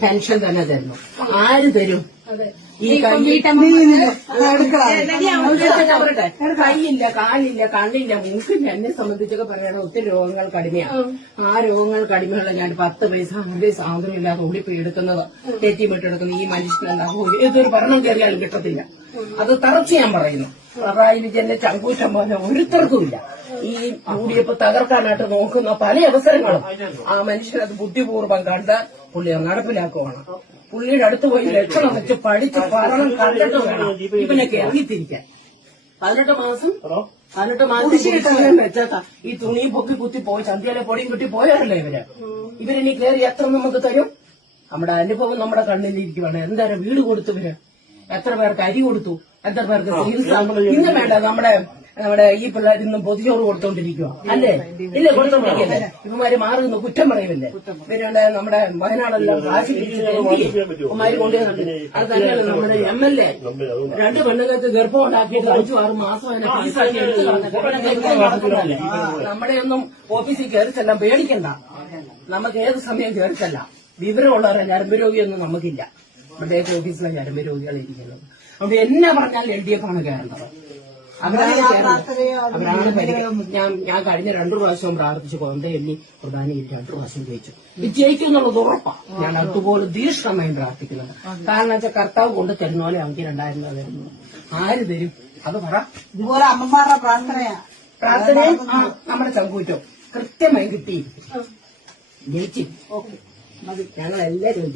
Pension തന്നെ തരുന്നു. ആര് തരും. ഈ കൈയില്ല കാലില്ല കണ്ണില്ല. മൂക്കില്ല എന്നെ സംബന്ധിച്ചൊക്കെ പറയണ ഒത്തിരി രോഗങ്ങൾ കടിമയാണ് ആ. രോഗങ്ങൾ കടിമയുള്ള ഞാൻ പത്ത് പൈസ ആരുടെ സാധനം ഇല്ലാതെ ഓടിപ്പോയി എടുക്കുന്നത്. തെറ്റിമിട്ടെടുക്കുന്നത് ഈ മനുഷ്യനെന്താ? ഏതൊരു ഭരണം കയറിയാലും കിട്ടത്തില്ല. അത് തറച്ച് ഞാൻ പറയുന്നു. പിണറായി വിജയന്റെ ചങ്കൂറ്റം പോലെ ഒരുത്തർക്കുമില്ല. ഈ കൂടിയപ്പോ തകർക്കാനായിട്ട് നോക്കുന്ന പല അവസരങ്ങളും. ആ മനുഷ്യനത് ബുദ്ധിപൂർവം കണ്ട് പുള്ളി നടപ്പിലാക്കുവാണ്. പുള്ളിയുടെ അടുത്ത് പോയി ലക്ഷണം വെച്ച് പഠിച്ച് പഠനം കണ്ടിട്ട് വേണം ഇവനൊക്കെ ഇറങ്ങിത്തിരിക്കാൻ. പതിനെട്ട് മാസം? പതിനെട്ട് മാസം വെച്ചേക്കാം ഈ തുണി പൊക്കി കുത്തി പോയി ചന്തയിലെ പൊടിയും കിട്ടി പോയാറല്ലേ ഇവർ? ഇവരിനി കയറി എത്ര നമുക്ക് തരും? നമ്മുടെ അനുഭവം നമ്മുടെ കണ്ണിലിരിക്കുവാണ് എന്തായാലും വീട് കൊടുത്തു ഇവർ. എത്ര പേർക്ക് അരി കൊടുത്തു? എത്ര പേർക്ക് ഇന്ന് വേണ്ട നമ്മുടെ നമ്മുടെ ഈ പിള്ളേർ ഇന്നും പൊതിച്ചോറ് കൊടുത്തോണ്ടിരിക്കുക അല്ലേ? ഇല്ല? കൊടുത്തോണ്ടിരിക്കല്ലേ? ഇവന്മാര് മാറി നിന്ന് കുറ്റം പറയുമല്ലേ ഇവരുടെ നമ്മുടെ വയനാടെല്ലാം കാശ് ഇവന്മാര് കൊണ്ടുവന്നിട്ടുണ്ട് അത് തന്നെയല്ല നമ്മുടെ എം എൽ എ. രണ്ട് പെണ്ണുങ്ങൾക്ക് ഗർഭം ഉണ്ടാക്കിയിട്ട് അഞ്ചു ആറ് മാസം അതിനെ ഫീസാക്കി എടുത്ത് നടക്കുന്നതല്ലേ നമ്മുടെ ഒന്നും ഓഫീസിൽ കയറി ചെല്ലാൻ പേടിക്കണ്ട. നമുക്ക് ഏത് സമയം കയറി ചെല്ലാം. വിവരമുള്ളവരെ ഞരമ്പ് രോഗിയൊന്നും നമുക്കില്ല. പ്രത്യേക ഓഫീസിലെ ഞരമ്പ് രോഗികൾ ഇരിക്കുന്നത്. അതുകൊണ്ട് എന്നെ പറഞ്ഞാൽ എൽ ഡി എഫ് ആണ് കയറേണ്ടത് അവരാണ് അവരാണ് ഞാൻ ഞാൻ കഴിഞ്ഞ രണ്ടു പ്രാവശ്യം പ്രാർത്ഥിച്ചു കൊന്ത എണ്ണി പ്രധാനിയിൽ രണ്ടു പ്രാവശ്യം ജയിച്ചു. വിജയിക്കും ജയിക്കും എന്നുള്ളത് ഉറപ്പാണ് ഞാൻ അതുപോലെ ദീർഘമായും പ്രാർത്ഥിക്കുന്നത് കാരണം വെച്ചാൽ കർത്താവ് കൊണ്ട് തരുന്ന പോലെ നമുക്ക് രണ്ടായിരം തരുന്നു. ആര് തരും? അത് പറ. ഇതുപോലെ അമ്മമാരുടെ പ്രാർത്ഥനയാ. പ്രാർത്ഥനയും നമ്മുടെ ചങ്കൂറ്റോ കൃത്യമായി കിട്ടി. ജയിച്ചു. ഞങ്ങൾ എല്ലാവരും